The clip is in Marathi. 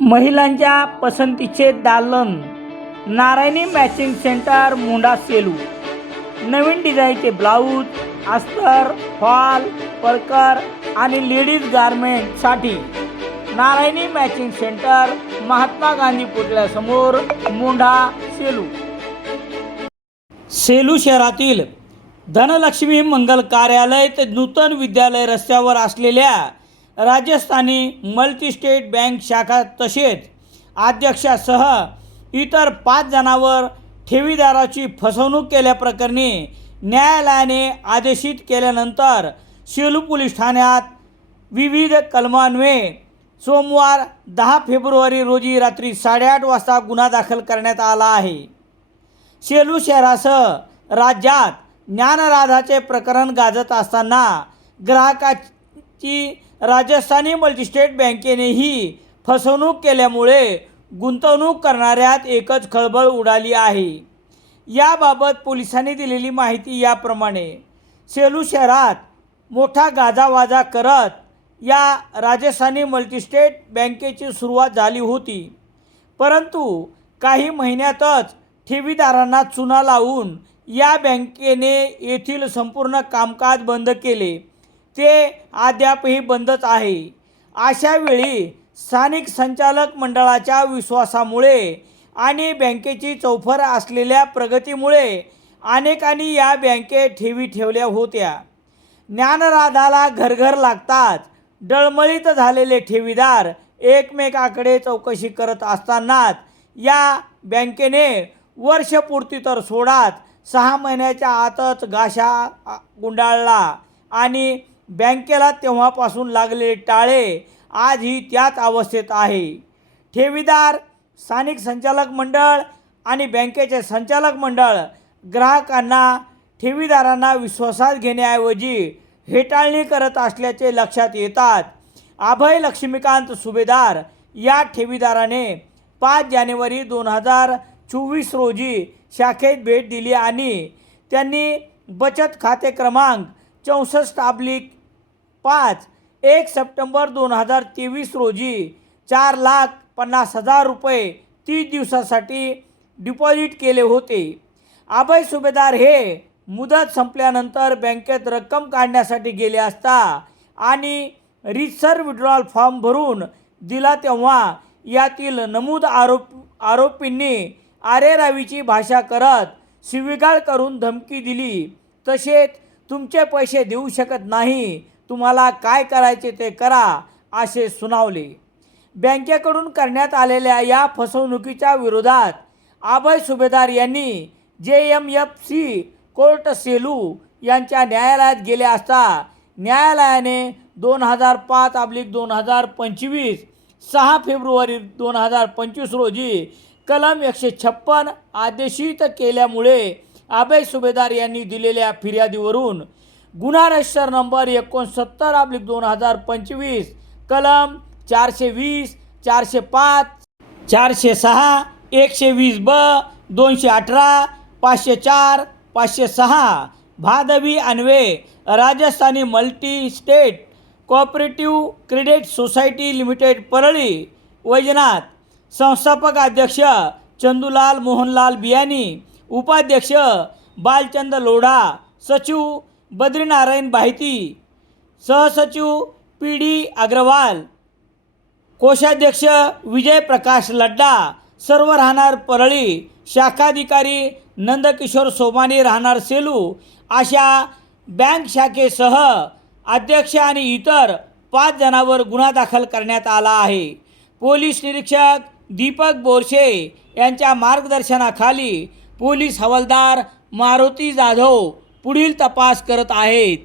महिलांच्या पसंतीचे दालन नारायणी मॅचिंग सेंटर मुंडा सेलू. नवीन डिझाईनचे ब्लाऊज अस्तर फॉल परकर आणि लेडीज गारमेंटसाठी नारायणी मॅचिंग सेंटर महात्मा गांधी पुतळ्यासमोर मुंढा सेलू. सेलू शहरातील धनलक्ष्मी मंगल कार्यालय ते नूतन विद्यालय रस्त्यावर असलेल्या राजस्थानी मल्टीस्टेट बँक शाखा तसेच अध्यक्षासह इतर पाच जणांवर ठेवीदाराची फसवणूक केल्याप्रकरणी न्यायालयाने आदेशित केल्यानंतर सेलू पोलीस ठाण्यात विविध कलमान्वये सोमवार दहा फेब्रुवारी रोजी रात्री साडेआठ वाजता गुन्हा दाखल करण्यात आला आहे. सेलू शहरासह राज्यात ज्ञानराधाचे प्रकरण गाजत असताना ग्राहकाची राजस्थानी मल्टीस्टेट बँकेनेही फसवणूक केल्यामुळे गुंतवणूक करणाऱ्यात एकच खळबळ उडाली आहे. याबाबत पोलिसांनी दिलेली माहिती याप्रमाणे सेलू शहरात मोठा गाजावाजा करत या राजस्थानी मल्टीस्टेट बँकेची सुरुवात झाली होती. परंतु काही महिन्यातच ठेवीदारांना चुना लावून या बँकेने येथील संपूर्ण कामकाज बंद केले. ते अद्यापही बंदच आहे. अशावेळी स्थानिक संचालक मंडळाच्या विश्वासामुळे आणि बँकेची चौफर असलेल्या प्रगतीमुळे अनेकांनी या बँकेत ठेवी ठेवल्या होत्या. ज्ञानराधाला घरघर लागताच डळमळीत झालेले ठेवीदार एकमेकाकडे चौकशी करत असतानाच या बँकेने वर्षपूर्ती तर सोडाच सहा महिन्याच्या आतच गाशा गुंडाळला आणि बँकेला तेव्हापासून लागलेले टाळे आजही त्याच अवस्थेत आहे. ठेवीदार स्थानिक संचालक मंडळ आणि बँकेचे संचालक मंडळ ग्राहकांना ठेवीदारांना विश्वासात घेण्याऐवजी हेटाळणी करत असल्याचे लक्षात येतात. अभय लक्ष्मीकांत सुभेदार या ठेवीदाराने पाच जानेवारी दोन हजार चोवीस रोजी शाखेत भेट दिली आणि त्यांनी बचत खाते क्रमांक चौसष्ट अब्लिक पाच एक सप्टेंबर दोन हजार तेवीस रोजी चार लाख पन्नास हजार रुपये तीस दिवसासाठी डिपॉझिट केले होते. अभय सुभेदार हे मुदत संपल्यानंतर बँकेत रक्कम काढण्यासाठी गेले असता आणि रितसर विड्रॉल फॉर्म भरून दिला तेव्हा यातील नमूद आरोप आरोपींनी आरेरावीची भाषा करत शिविगाळ करून धमकी दिली. तसेच तुमचे पैसे देऊ शकत नाही तुम्हाला काय करायचे ते करा असे सुनावले. बँकेकडून करण्यात आलेल्या या फसवणुकीच्या विरोधात अभय सुभेदार यांनी J M F C court Selu यांच्या न्यायालयात गेले असता न्यायालयाने दोन हजार पाच अब्लिक दोन हजार पंचवीस सहा फेब्रुवारी दोन हजार पंचवीस रोजी कलम एकशे छप्पन आदेशित केल्यामुळे अभय सुभेदार यांनी दिलेल्या फिर्यादीवरून गुन्हा रजिस्टर नंबर एकोणसत्तर अब्लिक दोन हजार पंचवीस. कलम चारशे वीस चारशे पाच चारशे सहा एकशे वीस ब दोनशे अठरा पाचशे चार पाचशे सहा. भादवी अन्वे Rajasthani multi state cooperative credit society limited Parli Vaijnath. संस्थापक अध्यक्ष चंदूलाल मोहनलाल बियानी उपाध्यक्ष बालचंद लोढा सचिव बद्रीनारायण बाहिती सहसचिव पी डी अग्रवाल कोषाध्यक्ष विजय प्रकाश लड्डा सर्व राहणार परळी शाखाधिकारी नंदकिशोर सोमानी राहणार सेलू अशा बँक शाखेसह अध्यक्ष आणि इतर पाच जणांवर गुन्हा दाखल करण्यात आला आहे. पोलीस निरीक्षक दीपक बोरशे यांच्या मार्गदर्शनाखाली पोलीस हवालदार मारुती जाधव पुढील तपास करत आहेत.